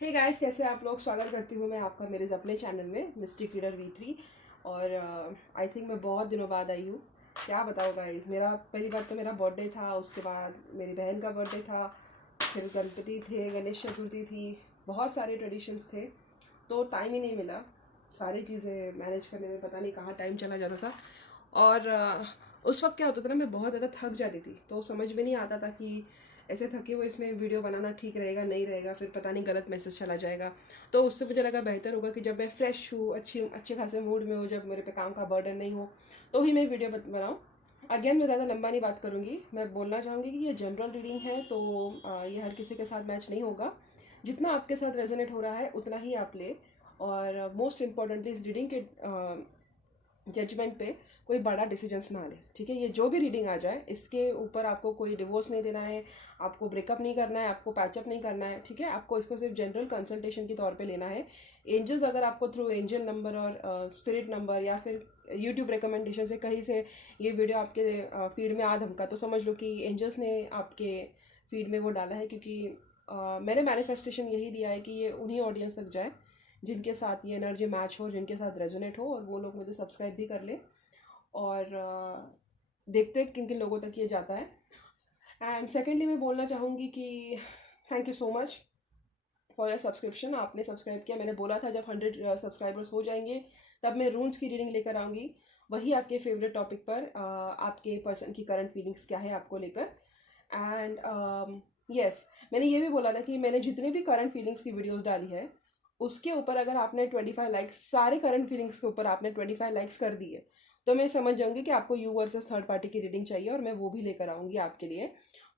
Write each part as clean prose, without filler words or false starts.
Hey guys, कैसे आप लोग। स्वागत करती हूँ मैं आपका मेरे अपने चैनल में मिस्टिक रीडर V3। और आई थिंक मैं बहुत दिनों बाद आई हूँ। क्या बताऊँ गाइस, मेरा पहली बार तो मेरा बर्थडे था, उसके बाद मेरी बहन का बर्थडे था, फिर गणपति थे, गणेश चतुर्थी थी, बहुत सारे ट्रेडिशंस थे। तो टाइम ही नहीं मिला सारी चीज़ें मैनेज करने में, पता नहीं कहाँ टाइम चला जाता था। और उस वक्त क्या होता था ना, मैं बहुत ज़्यादा थक जाती थी, तो समझ में नहीं आता था कि ऐसे थके हुए इसमें वीडियो बनाना ठीक रहेगा नहीं रहेगा, फिर पता नहीं गलत मैसेज चला जाएगा। तो उससे मुझे लगा बेहतर होगा कि जब मैं फ्रेश हूँ, अच्छे खासे मूड में हूँ, जब मेरे पे काम का बर्डन नहीं हो, तो ही मैं वीडियो बनाऊँ। अगेन मैं ज़्यादा लंबा नहीं बात करूँगी, मैं बोलना चाहूँगी कि ये जनरल रीडिंग है, तो ये हर किसी के साथ मैच नहीं होगा। जितना आपके साथ रेजोनेट हो रहा है उतना ही आप ले। और मोस्ट इम्पॉर्टेंटली इस रीडिंग के जजमेंट पे कोई बड़ा डिसीजंस ना ले, ठीक है। ये जो भी रीडिंग आ जाए, इसके ऊपर आपको कोई डिवोर्स नहीं देना है, आपको ब्रेकअप नहीं करना है, आपको पैचअप नहीं करना है, ठीक है। आपको इसको सिर्फ जनरल कंसल्टेशन के तौर पे लेना है। एंजल्स अगर आपको थ्रू एंजल नंबर और स्पिरिट नंबर या फिर यूट्यूब रिकमेंडेशन से कहीं से ये वीडियो आपके फीड में आ धमका, तो समझ लो कि एंजल्स ने आपके फीड में वो डाला है, क्योंकि मैंने मैनिफेस्टेशन यही दिया है कि ये उन्हीं ऑडियंस तक जाए जिनके साथ ये एनर्जी मैच हो, जिनके साथ रेजोनेट हो, और वो लोग मुझे सब्सक्राइब भी कर ले। और देखते किन किन लोगों तक ये जाता है। एंड सेकेंडली मैं बोलना चाहूँगी कि thank you so much for your subscription. आपने सब्सक्राइब किया, मैंने बोला था जब 100 सब्सक्राइबर्स हो जाएंगे तब मैं रून्स की रीडिंग लेकर आऊँगी, वही आपके फेवरेट टॉपिक पर, आपके पर्सन की करंट फीलिंग्स क्या है आपको लेकर। एंड यस, मैंने ये भी बोला था कि मैंने जितने भी करंट फीलिंग्स की वीडियोस डाली है, उसके ऊपर अगर आपने 25 लाइक्स, सारे करंट फीलिंग्स के ऊपर आपने 25 लाइक्स कर दिए, तो मैं समझ जाऊंगी कि आपको यू वर्सेस थर्ड पार्टी की रीडिंग चाहिए, और मैं वो भी लेकर आऊंगी आपके लिए।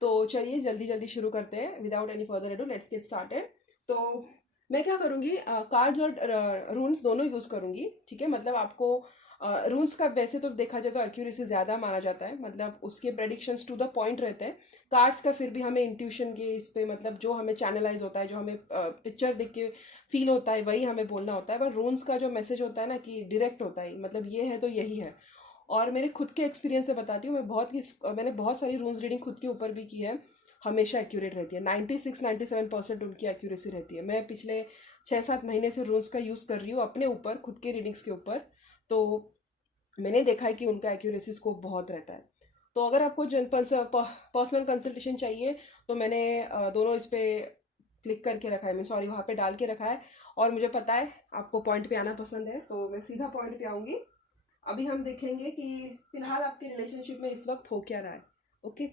तो चलिए जल्दी जल्दी शुरू करते हैं, without any further edu let's get started. तो मैं क्या करूंगी, कार्ड्स और रून्स दोनों यूज करूंगी, ठीक है। मतलब आपको रून्स का वैसे तो देखा जाए तो एक्यूरेसी ज्यादा माना जाता है, मतलब उसके प्रेडिक्शंस टू द पॉइंट रहते हैं। कार्ड्स का फिर भी हमें इंट्यूशन के इस पे, मतलब जो हमें चैनलाइज होता है, जो हमें पिक्चर देख के फील होता है, वही हमें बोलना होता है। पर रून्स का जो मैसेज होता है ना, कि डायरेक्ट होता है, मतलब ये है तो यही है। और मेरे खुद के एक्सपीरियंस से बताती हूँ, मैंने बहुत सारी रून्स रीडिंग खुद के ऊपर भी की है, हमेशा एक्यूरेट रहती है। 96-97% उनकी एक्यूरेसी रहती है। मैं पिछले 6-7 महीने से रून्स का यूज़ कर रही हूँ अपने ऊपर, खुद के रीडिंग्स के ऊपर। तो मैंने देखा है कि उनका एक्यूरेसी स्कोप बहुत रहता है। तो अगर आपको पर्सनल कंसल्टेशन चाहिए, तो मैंने दोनों इस पे क्लिक करके रखा है, मैं सॉरी वहाँ पे डाल के रखा है। और मुझे पता है आपको पॉइंट पे आना पसंद है, तो मैं सीधा पॉइंट पे आऊँगी। अभी हम देखेंगे कि फिलहाल आपके रिलेशनशिप में इस वक्त हो क्या रहा है। ओके,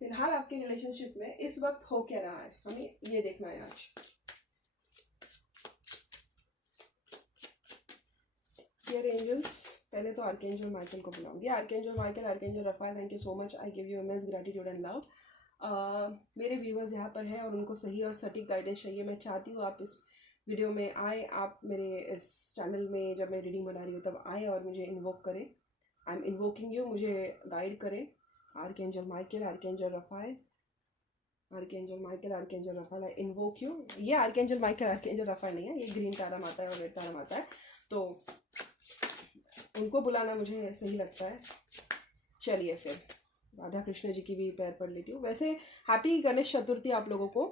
फिलहाल आपके रिलेशनशिप में इस वक्त हो क्या रहा है, हमें ये देखना है आज। डियर एंजल्स, पहले तो आर्कएंजल माइकल को बुलाऊंगी। Archangel Michael, Archangel Raphael, thank you so much, I give you immense gratitude and love. मेरे व्यूवर्स यहाँ पर हैं और उनको सही और सटीक गाइडेंस चाहिए। मैं चाहती हूँ आप इस वीडियो में आए, आप मेरे इस चैनल में जब मैं रीडिंग बना रही हूँ तब आए और मुझे इन्वोक करें। आई एम इन्वोकिंग यू, मुझे गाइड करें। Archangel Michael, Archangel Raphael, Archangel Michael, Archangel Raphael, I invoke you. ये आर्कएंजल माइकल, आर्कएंजल रफाएल नहीं है, ये ग्रीन तारा माता है और रेड तारा माता है, तो उनको बुलाना मुझे सही लगता है। चलिए फिर राधा कृष्ण जी की भी पैर पढ़ लेती हूँ। वैसे हैप्पी गणेश चतुर्थी आप लोगों को।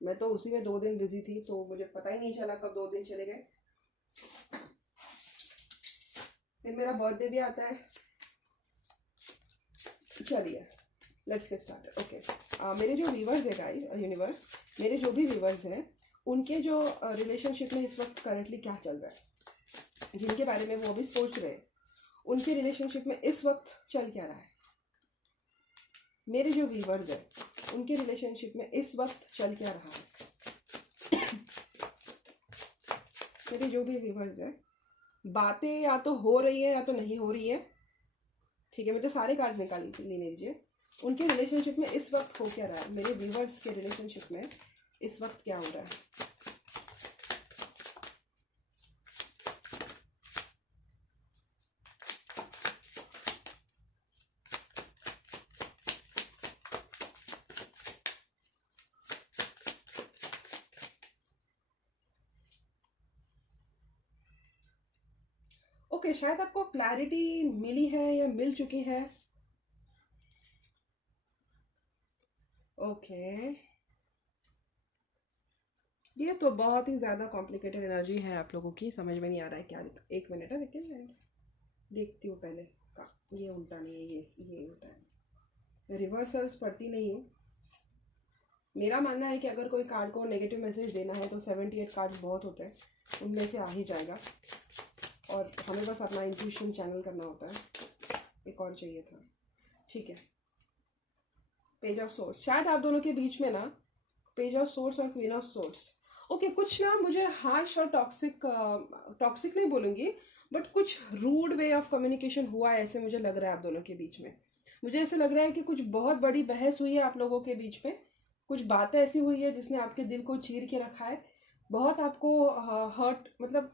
मैं तो उसी में 2 दिन बिजी थी, तो मुझे पता ही नहीं चला कब 2 दिन चले गए। फिर मेरा बर्थडे भी आता है। चलिए लेट्स गेट स्टार्टेड। ओके, मेरे जो व्यूवर्स है गाइस, यूनिवर्स, मेरे जो भी व्यूवर्स हैं, उनके जो रिलेशनशिप में इस वक्त करंटली क्या चल रहा है, जिनके बारे में वो अभी सोच रहे हैं, उनके रिलेशनशिप में इस वक्त चल क्या रहा है। मेरे जो व्यूवर्स हैं, उनके रिलेशनशिप में इस वक्त चल क्या रहा है। मेरे जो भी व्यूवर्स हैं, बातें या तो हो रही है या तो नहीं हो रही है, ठीक है। मुझे सारे कार्ड्स निकाल ले लीजिए। उनके रिलेशनशिप में इस वक्त हो क्या रहा है, मेरे व्यूवर्स के रिलेशनशिप में इस वक्त क्या हो रहा है। ओके, शायद आपको क्लैरिटी मिली है या मिल चुकी है। ओके, ये तो बहुत ही ज़्यादा कॉम्प्लिकेटेड एनर्जी है आप लोगों की, समझ में नहीं आ रहा है क्या। एक मिनट है, लेकिन मैं देखती हूँ पहले का। ये उल्टा नहीं है, ये उल्टा है। मैं रिवर्सल्स पढ़ती नहीं हूँ। मेरा मानना है कि अगर कोई कार्ड को नेगेटिव मैसेज देना है तो 78 कार्ड्स बहुत होते हैं, उनमें से आ ही जाएगा। और हमें बस अपना इंट्यूशन चैनल करना होता है। एक और चाहिए था, ठीक है। पेज ऑफ सोर्स, शायद आप दोनों के बीच में ना पेज ऑफ सोर्स और क्वीन ऑफ सोर्स, ओके, कुछ ना मुझे हार्श और टॉक्सिक, टॉक्सिक नहीं बोलूँगी, बट कुछ रूड वे ऑफ कम्युनिकेशन हुआ है, ऐसे मुझे लग रहा है आप दोनों के बीच में। मुझे ऐसे लग रहा है कि कुछ बहुत बड़ी बहस हुई है आप लोगों के बीच में, कुछ बातें ऐसी हुई है जिसने आपके दिल को चीर के रखा है, बहुत आपको हर्ट, मतलब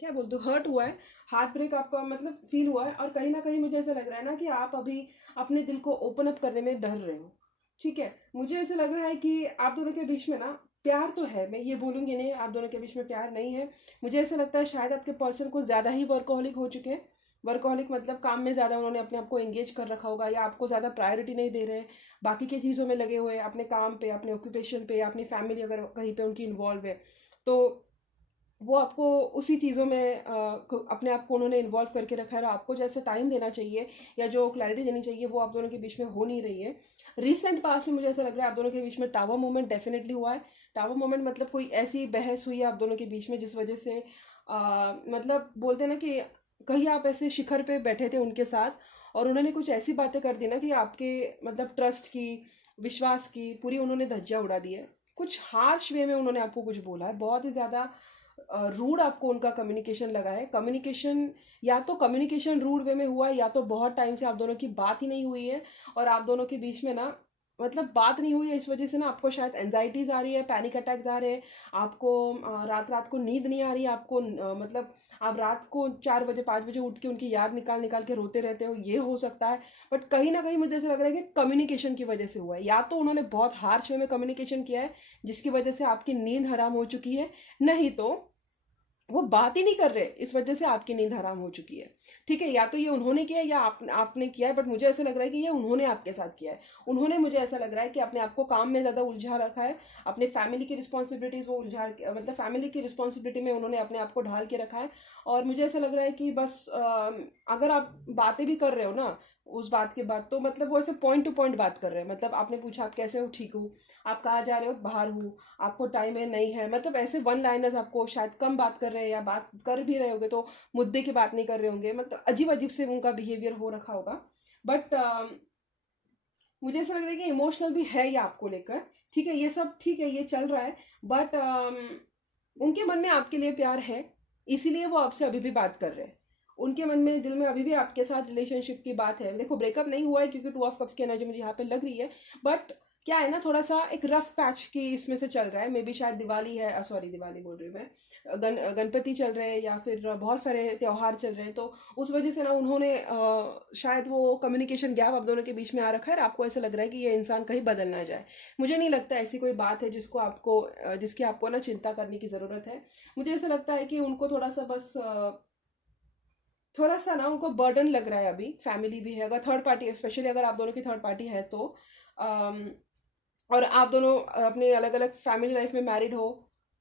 क्या बोलते हो, हर्ट हुआ है, हार्ट ब्रेक आपका मतलब फील हुआ है। और कहीं ना कहीं मुझे ऐसा लग रहा है ना कि आप अभी अपने दिल को ओपन अप करने में डर रहे हो, ठीक है। मुझे ऐसा लग रहा है कि आप दोनों के बीच में ना प्यार तो है, मैं ये बोलूँगी नहीं आप दोनों के बीच में प्यार नहीं है। मुझे ऐसा लगता है शायद आपके पर्सन को ज़्यादा ही वर्कोहलिक हो चुके हैं। वर्कोहलिक मतलब काम में ज़्यादा उन्होंने अपने आप को एंगेज कर रखा होगा, या आपको ज़्यादा प्रायोरिटी नहीं दे रहे हैं, बाकी की चीज़ों में लगे हुए, अपने काम पे, अपने ऑक्यूपेशन पे, या अपनी फैमिली अगर कहीं पे उनकी इन्वॉल्व है तो वो आपको उसी चीज़ों में अपने आप को उन्होंने इन्वॉल्व करके रखा है। और आपको जैसे टाइम देना चाहिए या जो क्लैरिटी देनी चाहिए वो आप दोनों के बीच में हो नहीं रही है। रिसेंट पास्ट में मुझे ऐसा लग रहा है आप दोनों के बीच में टावर मोमेंट डेफिनेटली हुआ है। टावर मोमेंट मतलब कोई ऐसी बहस हुई है आप दोनों के बीच में जिस वजह से मतलब बोलते हैं ना कि कहीं आप ऐसे शिखर पे बैठे थे उनके साथ और उन्होंने कुछ ऐसी बातें कर दी ना कि आपके मतलब ट्रस्ट की, विश्वास की पूरी उन्होंने धज्जियां उड़ा दी है। कुछ हार्श वे में उन्होंने आपको कुछ बोला है, बहुत ही ज़्यादा रूड आपको उनका कम्युनिकेशन लगा है। कम्युनिकेशन या तो कम्युनिकेशन रूड वे में हुआ है, या तो बहुत टाइम से आप दोनों की बात ही नहीं हुई है और आप दोनों के बीच में ना मतलब बात नहीं हुई है, इस वजह से ना आपको शायद एंजाइटीज आ रही है, पैनिक अटैक्स आ रहे हैं आपको, रात रात को नींद नहीं आ रही है आपको, मतलब आप रात को 4 बजे 5 बजे उठ के उनकी याद निकाल निकाल के रोते रहते हो, ये हो सकता है। बट कहीं ना कहीं मुझे ऐसा लग रहा है कि कम्युनिकेशन की वजह से हुआ है, या तो उन्होंने बहुत हार्श वे में कम्युनिकेशन किया है जिसकी वजह से आपकी नींद हराम हो चुकी है, नहीं तो वो बात ही नहीं कर रहे, इस वजह से आपकी नींद हराम हो चुकी है, ठीक है। या तो ये उन्होंने किया है या आपने किया है, बट मुझे ऐसा लग रहा है कि ये उन्होंने आपके साथ किया है। उन्होंने, मुझे ऐसा लग रहा है कि अपने आप को काम में ज़्यादा उलझा रखा है, अपने फैमिली की रिस्पॉन्सिबिलिटीज़ वो उलझा, मतलब फैमिली की रिस्पॉन्सिबिलिटी में उन्होंने अपने आप को ढाल के रखा है। और मुझे ऐसा लग रहा है कि बस अगर आप बातें भी कर रहे हो ना उस बात के बाद, तो मतलब वो ऐसे पॉइंट टू पॉइंट बात कर रहे हैं। मतलब आपने पूछा आप कैसे हो, ठीक हूँ, आप कहाँ जा रहे हो, बाहर हूँ, आपको टाइम है, नहीं है, मतलब ऐसे वन लाइनर्स आपको शायद कम बात कर रहे हैं, या बात कर भी रहे होंगे तो मुद्दे की बात नहीं कर रहे होंगे, मतलब अजीब अजीब से उनका बिहेवियर हो रखा होगा। बट मुझे ऐसा लग रहा है कि इमोशनल भी है ये आपको लेकर, ठीक है, ये सब ठीक है, ये चल रहा है। बट उनके मन में आपके लिए प्यार है, इसीलिए वो आपसे अभी भी बात कर रहे हैं। उनके मन में, दिल में अभी भी आपके साथ रिलेशनशिप की बात है। देखो ब्रेकअप नहीं हुआ है क्योंकि 2 ऑफ कप्स की एनर्जी मुझे यहाँ पे लग रही है, बट क्या है ना, थोड़ा सा एक रफ पैच की इसमें से चल रहा है। मे बी शायद दिवाली है, सॉरी दिवाली बोल रही हूँ मैं, गणपति चल रहे हैं या फिर बहुत सारे त्योहार चल रहे हैं, तो उस वजह से ना उन्होंने शायद वो कम्युनिकेशन गैप आप दोनों के बीच में आ रखा है और आपको ऐसा लग रहा है कि ये इंसान कहीं बदल ना जाए। मुझे नहीं लगता ऐसी कोई बात है जिसको आपको जिसकी आपको ना चिंता करने की ज़रूरत है। मुझे ऐसा लगता है कि उनको थोड़ा सा बस थोड़ा सा ना उनको बर्डन लग रहा है अभी। फैमिली भी है, अगर थर्ड पार्टी, स्पेशली अगर आप दोनों की थर्ड पार्टी है तो और आप दोनों अपने अलग अलग फैमिली लाइफ में मैरिड हो,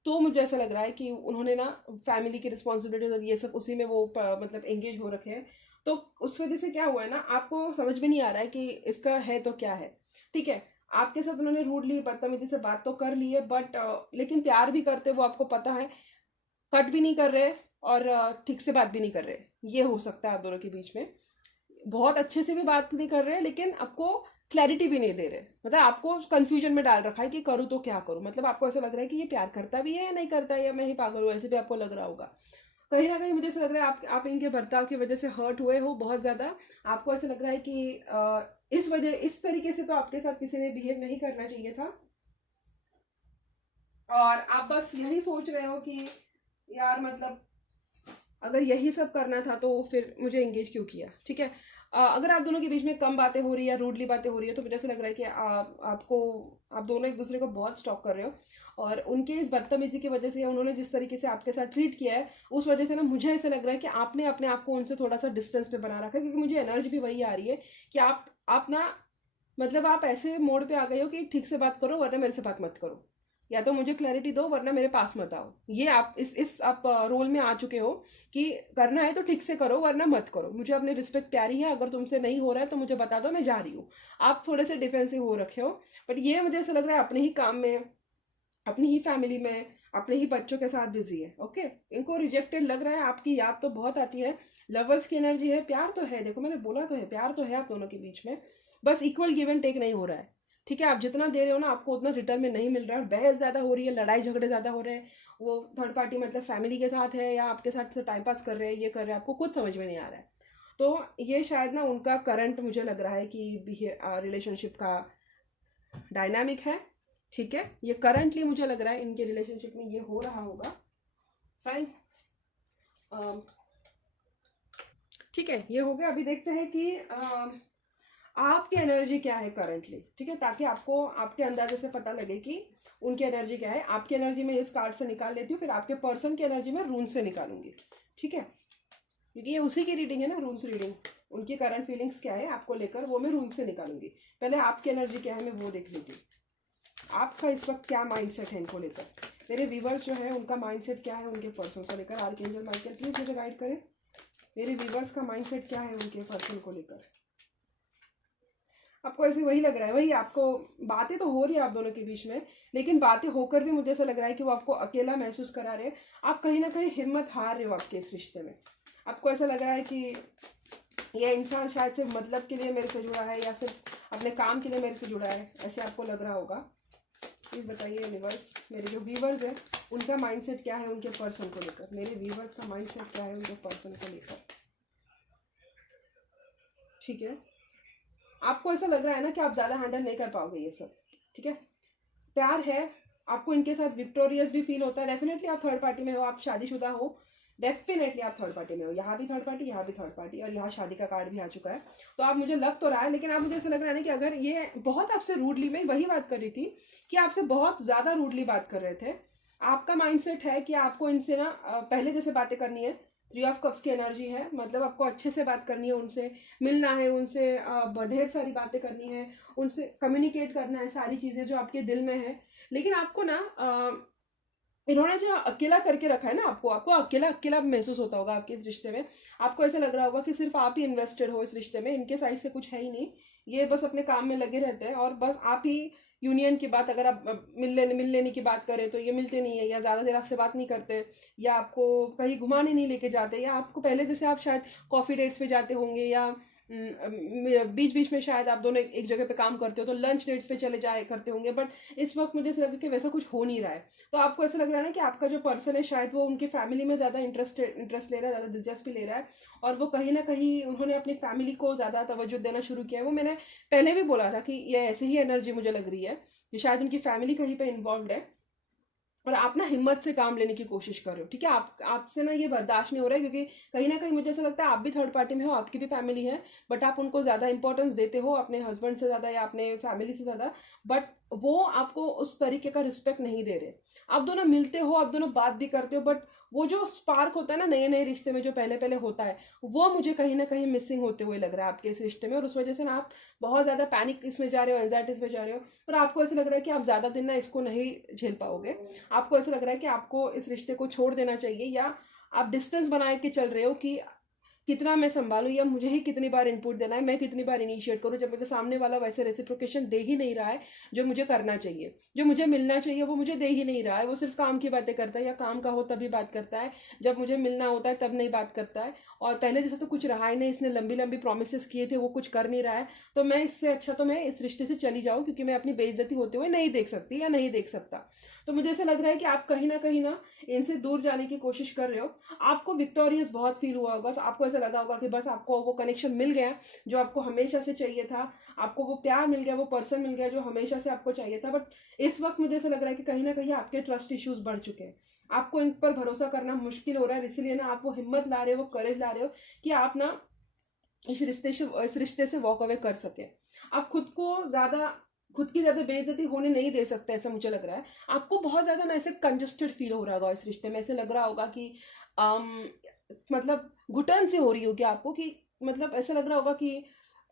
तो मुझे ऐसा लग रहा है कि उन्होंने ना फैमिली की रिस्पॉन्सिबिलिटीज और ये सब उसी में वो मतलब एंगेज हो रखे हैं। तो उस वजह से क्या हुआ है ना, आपको समझ में नहीं आ रहा है कि इसका है तो क्या है, ठीक है। आपके साथ उन्होंने रूडली बदतमीजी से बात तो कर ली है, बट लेकिन प्यार भी करते, वो आपको पता है, कट भी नहीं कर रहे और ठीक से बात भी नहीं कर रहे। ये हो सकता है आप दोनों के बीच में, बहुत अच्छे से भी बात नहीं कर रहे लेकिन आपको क्लैरिटी भी नहीं दे रहे, मतलब आपको कंफ्यूजन में डाल रखा है कि करूँ तो क्या करूँ। मतलब आपको ऐसा लग रहा है कि ये प्यार करता भी है या नहीं करता है, या मैं ही पागल हूँ, ऐसे भी आपको लग रहा होगा। कहीं ना कहीं मुझे ऐसा लग रहा है आप इनके बर्ताव की वजह से हर्ट हुए हो बहुत ज्यादा। आपको ऐसा लग रहा है कि इस तरीके से तो आपके साथ किसी ने बिहेव नहीं करना चाहिए था, और आप बस यही सोच रहे हो कि यार मतलब अगर यही सब करना था तो फिर मुझे एंगेज क्यों किया, ठीक है। अगर आप दोनों के बीच में कम बातें हो रही है या रूडली बातें हो रही है तो मुझे ऐसा लग रहा है कि आप दोनों एक दूसरे को बहुत स्टॉक कर रहे हो, और उनके इस बदतमीजी की वजह से, उन्होंने जिस तरीके से आपके साथ ट्रीट किया है उस वजह से ना मुझे ऐसा लग रहा है कि आपने अपने आप को उनसे थोड़ा सा डिस्टेंस पे बना रखा है। क्योंकि मुझे एनर्जी भी वही आ रही है कि आप ना मतलब आप ऐसे मोड पे आ गए हो कि ठीक से बात करो वरना मेरे से बात मत करो। या तो मुझे क्लैरिटी दो वरना मेरे पास मत आओ। ये आप इस आप रोल में आ चुके हो कि करना है तो ठीक से करो वरना मत करो। मुझे अपनी रिस्पेक्ट प्यारी है, अगर तुमसे नहीं हो रहा है तो मुझे बता दो, मैं जा रही हूँ। आप थोड़े से डिफेंसिव हो रखे हो, बट ये मुझे ऐसा लग रहा है अपने ही काम में, अपनी ही फैमिली में, अपने ही बच्चों के साथ बिजी है। ओके, इनको रिजेक्टेड लग रहा है, आपकी याद तो बहुत आती है, लवर्स की एनर्जी है, प्यार तो है, देखो मैंने बोला तो है प्यार तो है आप दोनों के बीच में, बस इक्वल गिव एंड टेक नहीं हो रहा है। ठीक है, आप जितना दे रहे हो ना आपको उतना रिटर्न में नहीं मिल रहा है, बहस ज़्यादा हो रही है, लड़ाई झगड़े ज़्यादा हो रहे हैं। वो थर्ड पार्टी मतलब फैमिली के साथ है या आपके साथ टाइम पास कर रहे हैं, ये कर रहे हैं, आपको कुछ समझ में नहीं आ रहा है। तो ये शायद ना उनका करंट मुझे लग रहा है कि रिलेशनशिप का डायनामिक है। ठीक है, ये करंटली मुझे लग रहा है इनके रिलेशनशिप में ये हो रहा होगा। फाइन, ठीक है, ये हो गया। अभी देखते हैं कि आपकी एनर्जी क्या है करंटली। ठीक है, ताकि आपको आपके अंदाजे से पता लगे कि उनकी एनर्जी क्या है। आपकी एनर्जी में इस कार्ड से निकाल लेती हूँ, फिर आपके पर्सन की एनर्जी में रून से निकालूंगी। ठीक है, क्योंकि ये उसी की रीडिंग है ना, रून्स रीडिंग। उनकी करंट फीलिंग्स क्या है आपको लेकर वो मैं रून से निकालूंगी। पहले आपकी एनर्जी क्या है मैं वो देख लेती हूँ। आपका इस वक्त क्या माइंडसेट है इनको लेकर। मेरे व्यूवर्स जो है उनका माइंडसेट क्या है उनके पर्सन को लेकर। आर्कएंजल माइकल प्लीज मुझे गाइड करें, मेरे व्यूवर्स का माइंडसेट क्या है उनके पर्सन को लेकर। आपको ऐसे वही लग रहा है, वही आपको बातें तो हो रही है आप दोनों के बीच में, लेकिन बातें होकर भी मुझे ऐसा लग रहा है कि वो आपको अकेला महसूस करा रहे हैं। आप कहीं ना कहीं हिम्मत हार रहे हो आपके इस रिश्ते में। आपको ऐसा लग रहा है कि यह इंसान शायद सिर्फ मतलब के लिए मेरे से जुड़ा है या सिर्फ अपने काम के लिए मेरे से जुड़ा है, ऐसे आपको लग रहा होगा। प्लीज बताइए यूनिवर्स, मेरे जो व्यूवर्स हैं उनका माइंडसेट क्या है उनके पर्सन को लेकर। मेरे व्यूवर्स का माइंडसेट क्या है उनके पर्सन को लेकर। ठीक है, आपको ऐसा लग रहा है ना कि आप ज़्यादा हैंडल नहीं कर पाओगे ये सब। ठीक है, प्यार है, आपको इनके साथ विक्टोरियस भी फील होता है। डेफिनेटली आप थर्ड पार्टी में हो, आप शादीशुदा हो, डेफिनेटली आप थर्ड पार्टी में हो। यहाँ भी थर्ड पार्टी, यहाँ भी थर्ड पार्टी, और यहाँ शादी का कार्ड भी आ चुका है। तो आप, मुझे लग तो रहा है, लेकिन आप, मुझे ऐसा लग रहा है ना कि अगर ये बहुत आपसे रूडली, मैं वही बात कर रही थी कि आपसे बहुत ज़्यादा रूडली बात कर रहे थे। आपका माइंडसेट है कि आपको इनसे ना पहले जैसे बातें करनी है। थ्री ऑफ कप्स की एनर्जी है, मतलब आपको अच्छे से बात करनी है, उनसे मिलना है, उनसे ढेर सारी बातें करनी है, उनसे कम्युनिकेट करना है सारी चीज़ें जो आपके दिल में है। लेकिन आपको ना इन्होंने जो अकेला करके रखा है ना, आपको आपको अकेला अकेला महसूस होता होगा आपके इस रिश्ते में। आपको ऐसा लग रहा होगा कि सिर्फ आप ही इन्वेस्टेड हो इस रिश्ते में, इनके साइड से कुछ है ही नहीं। ये बस अपने काम में लगे रहते हैं और बस आप ही यूनियन की बात, अगर आप मिल लेने की बात करें तो ये मिलते नहीं है, या ज़्यादा देर आपसे बात नहीं करते, या आपको कहीं घुमाने नहीं लेके जाते, या आपको पहले जैसे आप शायद कॉफ़ी डेट्स पे जाते होंगे, या बीच बीच में शायद आप दोनों एक जगह पे काम करते हो तो लंच डेट्स पे चले जाए करते होंगे। बट इस वक्त मुझे ऐसा लग रहा है कि वैसा कुछ हो नहीं रहा है। तो आपको ऐसा लग रहा है ना कि आपका जो पर्सन है शायद वो उनकी फैमिली में ज़्यादा इंटरेस्ट ले रहा है, ज़्यादा दिलचस्पी ले रहा है, और वो कहीं ना कहीं उन्होंने अपनी फैमिली को ज़्यादा तवज्जो देना शुरू किया है। वो मैंने पहले भी बोला था कि ये ऐसे ही एनर्जी मुझे लग रही है कि शायद उनकी फैमिली कहीं पे इन्वॉल्व है, और आप ना हिम्मत से काम लेने की कोशिश कर रहे हो। ठीक है, आप आपसे ना ये बर्दाश्त नहीं हो रहा है, क्योंकि कहीं ना कहीं मुझे ऐसा लगता है आप भी थर्ड पार्टी में हो, आपकी भी फैमिली है, बट आप उनको ज़्यादा इंपॉर्टेंस देते हो अपने हस्बैंड से ज़्यादा या अपने फैमिली से ज़्यादा, बट वो आपको उस तरीके का रिस्पेक्ट नहीं दे रहे। आप दोनों मिलते हो, आप दोनों बात भी करते हो, बट वो जो स्पार्क होता है ना नए नए रिश्ते में जो पहले पहले होता है, वो मुझे कहीं ना कहीं मिसिंग होते हुए लग रहा है आपके इस रिश्ते में। और उस वजह से ना आप बहुत ज़्यादा पैनिक इसमें जा रहे हो, एंजाइटीज में जा रहे हो, और आपको ऐसा लग रहा है कि आप ज़्यादा दिन ना इसको नहीं झेल पाओगे। आपको ऐसा लग रहा है कि आपको इस रिश्ते को छोड़ देना चाहिए, या आप डिस्टेंस बना के चल रहे हो कि कितना मैं संभालूं, या मुझे ही कितनी बार इनपुट देना है, मैं कितनी बार इनिशिएट करूं, जब मुझे सामने वाला वैसे रेसिप्रोकेशन दे ही नहीं रहा है जो मुझे करना चाहिए, जो मुझे मिलना चाहिए वो मुझे दे ही नहीं रहा है। वो सिर्फ काम की बातें करता है, या काम का हो तभी बात करता है, जब मुझे मिलना होता है तब नहीं बात करता है। और पहले जैसे तो कुछ रहा ही नहीं, इसने लंबी लंबी प्रोमिस किए थे वो कुछ कर नहीं रहा है। तो मैं इससे अच्छा तो मैं इस रिश्ते से चली जाऊँ, क्योंकि मैं अपनी बेइज्जती होते हुए नहीं देख सकती या नहीं देख सकता। तो मुझे ऐसा लग रहा है कि आप कहीं ना इनसे दूर जाने की कोशिश कर रहे हो। आपको विक्टोरियस बहुत फील हुआ होगा, आपको ऐसा लगा होगा कि बस आपको वो कनेक्शन मिल गया जो आपको हमेशा से चाहिए था, आपको वो प्यार मिल गया, वो पर्सन मिल गया जो हमेशा से आपको चाहिए था। बट इस वक्त मुझे ऐसा लग रहा है कि कहीं ना कहीं आपके ट्रस्ट इश्यूज बढ़ चुके हैं, आपको इन पर भरोसा करना मुश्किल हो रहा है। इसलिए ना आप वो हिम्मत ला रहे हो, वो करेज ला रहे हो कि आप ना इस रिश्ते से वॉक अवे कर सके। आप खुद की ज्यादा बेइज्जती होने नहीं दे सकते, ऐसा मुझे लग रहा है। आपको बहुत ज्यादा ना ऐसे कंजस्टेड फील हो रहा होगा इस रिश्ते में, ऐसे लग रहा होगा कि मतलब घुटन से हो रही होगी आपको, कि मतलब ऐसा लग रहा होगा कि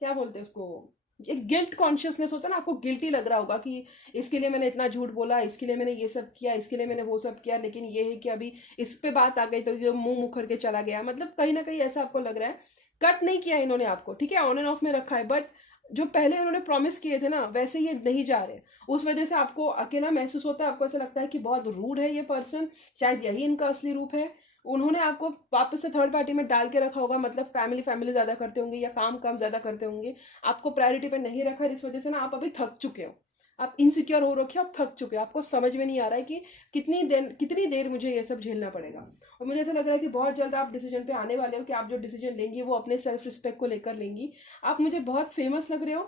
क्या बोलते हैं उसको, एक गिल्ट कॉन्शियसनेस होता है ना, आपको गिल्टी लग रहा होगा कि इसके लिए मैंने इतना झूठ बोला, इसके लिए मैंने ये सब किया, इसके लिए मैंने वो सब किया, लेकिन ये है कि अभी इस पे बात आ गई तो ये मुंह मुकर के चला गया। मतलब कहीं ना कहीं ऐसा आपको लग रहा है। कट नहीं किया इन्होंने आपको, ठीक है, ऑन एंड ऑफ में रखा है, बट जो पहले उन्होंने प्रॉमिस किए थे ना वैसे ये नहीं जा रहे। उस वजह से आपको अकेला महसूस होता है, आपको ऐसा लगता है कि बहुत रूड है ये पर्सन, शायद यही इनका असली रूप है। उन्होंने आपको वापस से थर्ड पार्टी में डाल के रखा होगा, मतलब फैमिली फैमिली ज्यादा करते होंगे या काम काम ज्यादा करते होंगे, आपको प्रायोरिटी पे नहीं रखा है। इस वजह से ना आप अभी थक चुके हो, आप इनसिक्योर हो रखे हो, आप थक चुके हो, आपको समझ में नहीं आ रहा है कि कितनी देर मुझे ये सब झेलना पड़ेगा। और मुझे ऐसा लग रहा है कि बहुत जल्द आप डिसीजन पे आने वाले हो कि आप जो डिसीजन लेंगी वो अपने सेल्फ रिस्पेक्ट को लेकर लेंगी। आप मुझे बहुत फेमस लग रहे हो,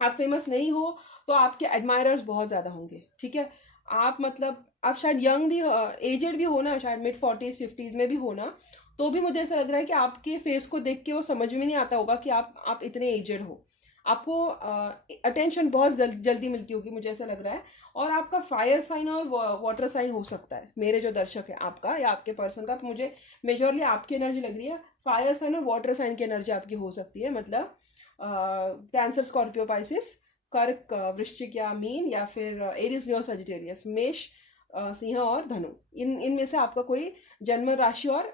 आप फेमस नहीं हो तो आपके एडमायरर्स बहुत ज़्यादा होंगे, ठीक है। आप मतलब आप शायद यंग भी, एजेड भी हो ना, शायद मिड 40s 50s में भी हो ना, तो भी मुझे ऐसा लग रहा है कि आपके फेस को देख के वो समझ में नहीं आता होगा कि आप इतने एजेड हो। आपको अटेंशन बहुत जल्दी मिलती होगी, मुझे ऐसा लग रहा है। और आपका फायर साइन और वाटर साइन हो सकता है, मेरे जो दर्शक है आपका या आपके पर्सन का, तो मुझे मेजोरली आपकी एनर्जी लग रही है। फायर साइन और वाटर साइन की एनर्जी आपकी हो सकती है, मतलब कैंसर, स्कॉर्पियो, पाइसिस, कर्क, वृश्चिक या मीन, या फिर एरिस, लियो, सजिटेरियस, मेष, सिंह और धनु। इनमें से आपका कोई जन्म राशि और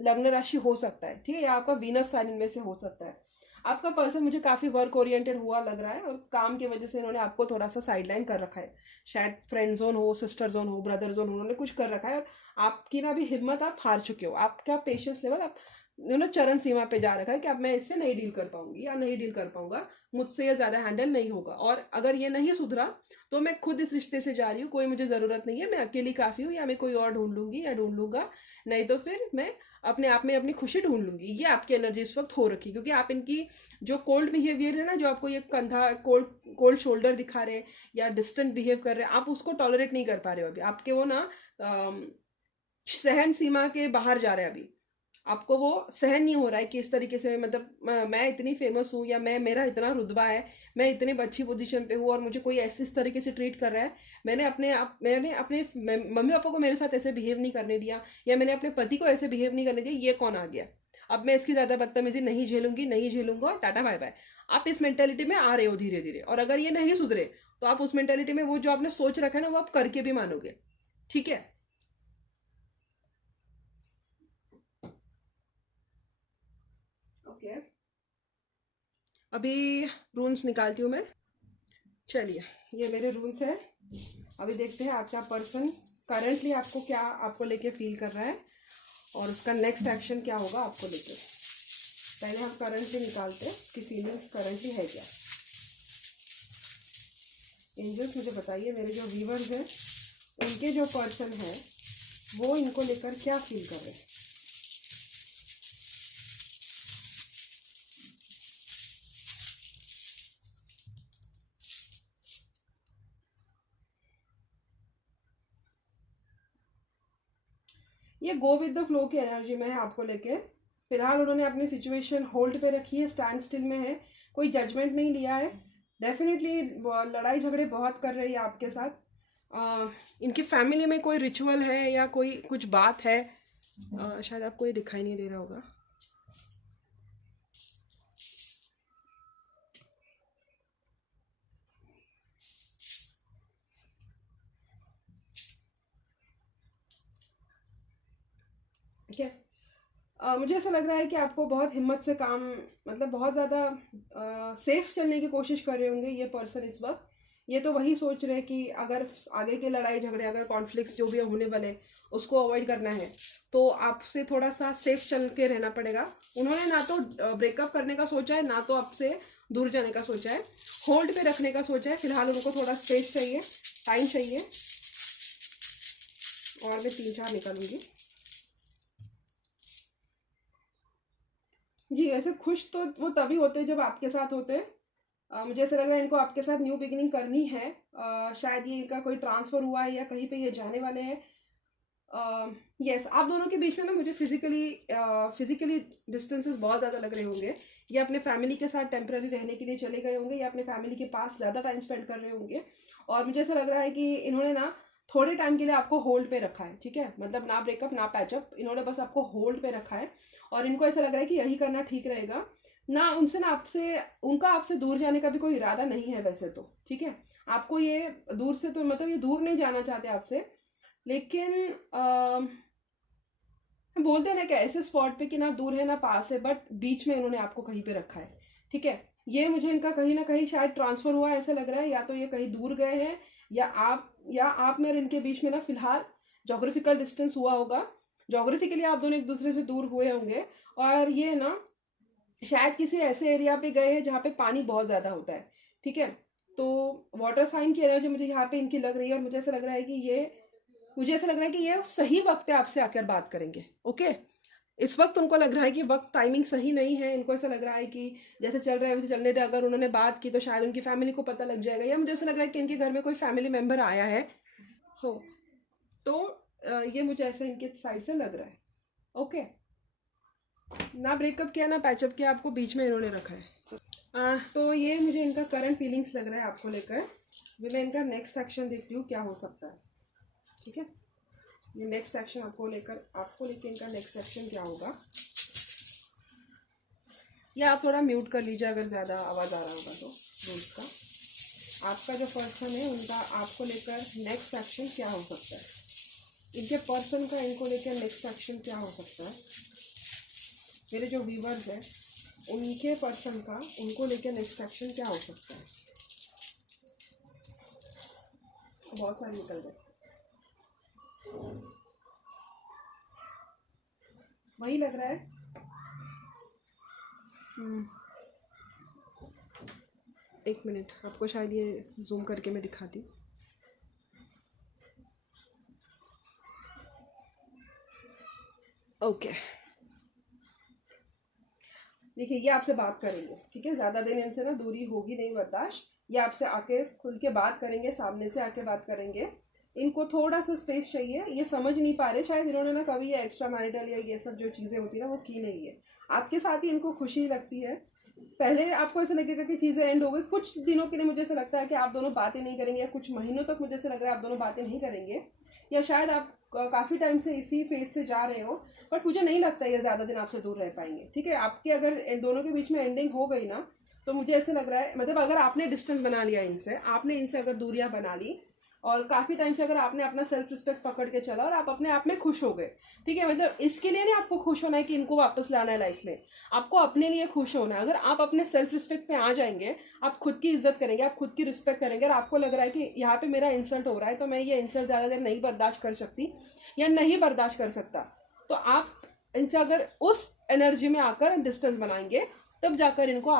लग्न राशि हो सकता है, ठीक है, या आपका वीनस साइन इनमें से हो सकता है। आपका पर्सन मुझे काफी वर्क ओरिएंटेड हुआ लग रहा है, और काम की वजह से इन्होंने आपको थोड़ा सा साइडलाइन कर रखा है। शायद फ्रेंड जोन हो, सिस्टर जोन हो, ब्रदर जोन हो, उन्होंने कुछ कर रखा है। और आपकी ना भी हिम्मत, आप हार चुके हो, आपका पेशेंस लेवल आप उन्होंने चरण सीमा पे जा रखा है कि अब मैं इससे नहीं डील कर पाऊंगी या नहीं डील कर पाऊंगा, मुझसे ये ज्यादा हैंडल नहीं होगा। और अगर ये नहीं सुधरा तो मैं खुद इस रिश्ते से जा रही हूँ, कोई मुझे जरूरत नहीं है, मैं अकेली काफी हूँ, या मैं कोई और ढूंढ लूंगी या ढूंढ लूंगा, नहीं तो फिर मैं अपने आप में अपनी खुशी ढूंढ लूंगी। ये आपकी एनर्जी इस वक्त हो रखी है, क्योंकि आप इनकी जो कोल्ड बिहेवियर है ना, जो आपको ये कंधा, कोल्ड कोल्ड शोल्डर दिखा रहे हैं या डिस्टेंट बिहेव कर रहे हैं, आप उसको टॉलरेट नहीं कर पा रहे हो अभी। आपके वो ना सहन सीमा के बाहर जा रहे हैं अभी। आपको वो सहन नहीं हो रहा है कि इस तरीके से, मतलब मैं इतनी फेमस हूँ, या मेरा इतना रुतबा है, मैं इतने अच्छी पोजीशन पे हूँ, और मुझे कोई ऐसी इस तरीके से ट्रीट कर रहा है। मैंने अपने मम्मी पापा को मेरे साथ ऐसे बिहेव नहीं करने दिया, या मैंने अपने पति को ऐसे बिहेव नहीं करने दिया, ये कौन आ गया। अब मैं इसकी ज्यादा बदतमीजी नहीं झेलूंगी, नहीं झेलूंगा, टाटा बाय बाय। आप इस मेंटेलिटी में आ रहे हो धीरे धीरे, और अगर ये नहीं सुधरे तो आप उस मेंटेलिटी में वो जो आपने सोच रखा है ना, वो आप करके भी मानोगे, ठीक है। ओके, अभी रून्स निकालती हूँ मैं। चलिए, ये मेरे रून्स है। अभी देखते हैं आपका पर्सन करंटली आपको क्या, आपको लेके फील कर रहा है, और उसका नेक्स्ट एक्शन क्या होगा आपको लेके। पहले हम करंटली निकालते हैं, उसकी फीलिंग्स करंटली है क्या। एंजल्स मुझे बताइए, मेरे जो व्यूवर्स हैं उनके जो पर्सन है वो इनको लेकर क्या फील कर रहे हैं। ये गो विद द फ्लो की एनर्जी में है आपको लेके। फिलहाल उन्होंने अपनी सिचुएशन होल्ड पे रखी है, स्टैंड स्टिल में है, कोई जजमेंट नहीं लिया है। डेफिनेटली लड़ाई झगड़े बहुत कर रही है आपके साथ। इनकी फैमिली में कोई रिचुअल है या कोई कुछ बात है, शायद आपको ये दिखाई नहीं दे रहा होगा। ठीक है, मुझे ऐसा लग रहा है कि आपको बहुत हिम्मत से काम, मतलब बहुत ज़्यादा सेफ चलने की कोशिश कर रहे होंगे ये पर्सन इस वक्त। ये तो वही सोच रहे हैं कि अगर आगे के लड़ाई झगड़े, अगर कॉन्फ्लिक्ट्स जो भी होने वाले उसको अवॉइड करना है, तो आपसे थोड़ा सा सेफ चल के रहना पड़ेगा। उन्होंने ना तो ब्रेकअप करने का सोचा है, ना तो आपसे दूर जाने का सोचा है, होल्ड पे रखने का सोचा है। फिलहाल उनको थोड़ा स्पेस चाहिए, टाइम चाहिए। और मैं 3-4 निकालूंगी। जी, वैसे खुश तो वो तभी होते हैं जब आपके साथ होते हैं। मुझे ऐसा लग रहा है इनको आपके साथ न्यू बिगिनिंग करनी है। शायद ये इनका कोई ट्रांसफर हुआ है या कहीं पे ये जाने वाले हैं। यस, आप दोनों के बीच में ना मुझे फिजिकली डिस्टेंसेस बहुत ज़्यादा लग रहे होंगे। ये अपने फैमिली के साथ टेम्पररी रहने के लिए चले गए होंगे, या अपने फैमिली के पास ज़्यादा टाइम स्पेंड कर रहे होंगे। और मुझे ऐसा लग रहा है कि इन्होंने ना थोड़े टाइम के लिए आपको होल्ड पे रखा है, ठीक है, मतलब ना ब्रेकअप ना पैचअप, इन्होंने बस आपको होल्ड पे रखा है। और इनको ऐसा लग रहा है कि यही करना ठीक रहेगा। ना उनसे ना आपसे उनका आपसे दूर जाने का भी कोई इरादा नहीं है वैसे तो, ठीक है। आपको ये दूर से तो मतलब ये दूर नहीं जाना चाहते आपसे, लेकिन बोलते हैं ना कि ऐसे स्पॉट पे कि ना दूर है ना पास है, बट बीच में इन्होंने आपको कहीं पे रखा है, ठीक है। ये मुझे इनका कहीं ना कहीं शायद ट्रांसफर हुआ ऐसा लग रहा है, या तो ये कहीं दूर गए हैं, या आप में और इनके बीच में ना फिलहाल जोग्राफिकल डिस्टेंस हुआ होगा, जोग्राफिकली आप दोनों एक दूसरे से दूर हुए होंगे। और ये ना शायद किसी ऐसे एरिया पे गए हैं जहाँ पे पानी बहुत ज़्यादा होता है, ठीक है। तो वाटर साइन की एनर्जी मुझे यहाँ पे इनकी लग रही है, और मुझे ऐसा लग रहा है कि ये सही वक्त पे आपसे आकर बात करेंगे, ओके। इस वक्त उनको लग रहा है कि वक्त टाइमिंग सही नहीं है, इनको ऐसा लग रहा है कि जैसे चल रहा है वैसे चलने दे, अगर उन्होंने बात की तो शायद उनकी फैमिली को पता लग जाएगा, या मुझे ऐसा लग रहा है कि इनके घर में कोई फैमिली मेंबर आया है हो। तो ये मुझे ऐसा इनके साइड से लग रहा है, ओके। ना ब्रेकअप किया ना पैचअप किया, आपको बीच में इन्होंने रखा है। तो ये मुझे इनका करंट फीलिंग्स लग रहा है आपको लेकर। अभी मैं इनका नेक्स्ट एक्शन देखती हूँ क्या हो सकता है, ठीक है। ये नेक्स्ट एक्शन आपको लेकर इनका नेक्स्ट एक्शन क्या होगा। या आप थोड़ा म्यूट कर लीजिए अगर ज़्यादा आवाज़ आ रहा होगा तो रूल्स का। आपका जो पर्सन है उनका आपको लेकर नेक्स्ट एक्शन क्या हो सकता है, इनके पर्सन का इनको लेकर नेक्स्ट एक्शन क्या हो सकता है। मेरे जो व्यूवर्स हैं उनके पर्सन का उनको लेकर नेक्स्ट एक्शन क्या हो सकता है। बहुत सारी निकल गए, वही लग रहा है। एक मिनट, आपको शायद ये जूम करके मैं दिखाती हूँ। ओके, देखिए ये आपसे बात करेंगे, ठीक है। ज़्यादा दिन इनसे ना दूरी होगी नहीं बर्दाश्त। ये आपसे आके खुल के बात करेंगे, सामने से आके बात करेंगे। इनको थोड़ा सा स्पेस चाहिए, ये समझ नहीं पा रहे शायद इन्होंने ना कभी ये एक्स्ट्रा मैरिटल या ये सब जो चीज़ें होती है ना वो की नहीं है। आपके साथ ही इनको खुशी लगती है। पहले आपको ऐसा लगेगा कि चीज़ें एंड हो गई, कुछ दिनों के लिए मुझे ऐसा लगता है कि आप दोनों बातें नहीं करेंगे, या कुछ महीनों तक मुझे ऐसा लग रहा है आप दोनों बातें नहीं करेंगे, या शायद आप काफ़ी टाइम से इसी फेज से जा रहे हो। बट मुझे नहीं लगता ये ज़्यादा दिन आपसे दूर रह पाएंगे, ठीक है। आपके अगर इन दोनों के बीच में एंडिंग हो गई ना, तो मुझे ऐसे लग रहा है, मतलब अगर आपने डिस्टेंस बना लिया इनसे, आपने इनसे अगर दूरियां बना ली, और काफ़ी टाइम से अगर आपने अपना सेल्फ रिस्पेक्ट पकड़ के चला और आप अपने आप में खुश हो गए, ठीक है। मतलब इसके लिए नहीं आपको खुश होना है कि इनको वापस लाना है लाइफ में, आपको अपने लिए खुश होना है। अगर आप अपने सेल्फ रिस्पेक्ट पे आ जाएंगे, आप खुद की इज्जत करेंगे, आप खुद की रिस्पेक्ट करेंगे, और आपको लग रहा है कि यहाँ पे मेरा इंसल्ट हो रहा है तो मैं ये इंसल्ट ज़्यादा देर नहीं बर्दाश्त कर सकती या नहीं बर्दाश्त कर सकता, तो आप इनसे अगर उस एनर्जी में आकर डिस्टेंस बनाएंगे, तब जाकर इनको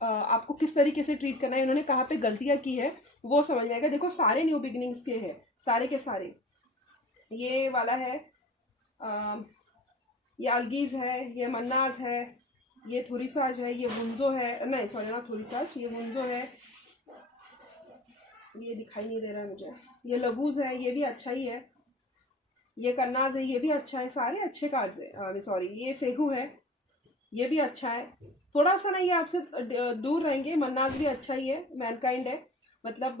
आपको किस तरीके से ट्रीट करना है, इन्होंने कहाँ पे गलतियां की है वो समझ में आएगा। देखो सारे न्यू बिगिनिंग्स के हैं, सारे के सारे। ये वाला है, ये अलगीज है, ये मन्नाज है, ये थोरीसाज है, ये वुंजो है, नहीं सॉरी ना थोरीसाज, ये वुंजो है, ये दिखाई नहीं दे रहा है मुझे, ये लगूज है, ये भी अच्छा ही है, ये कन्नाज है, ये भी अच्छा है, सारे अच्छे कार्ड्स है। सॉरी, ये फेहू है, ये भी अच्छा है। थोड़ा सा ना ये आपसे दूर रहेंगे, मन्नाज भी अच्छा ही है, मैनकाइंड है, मतलब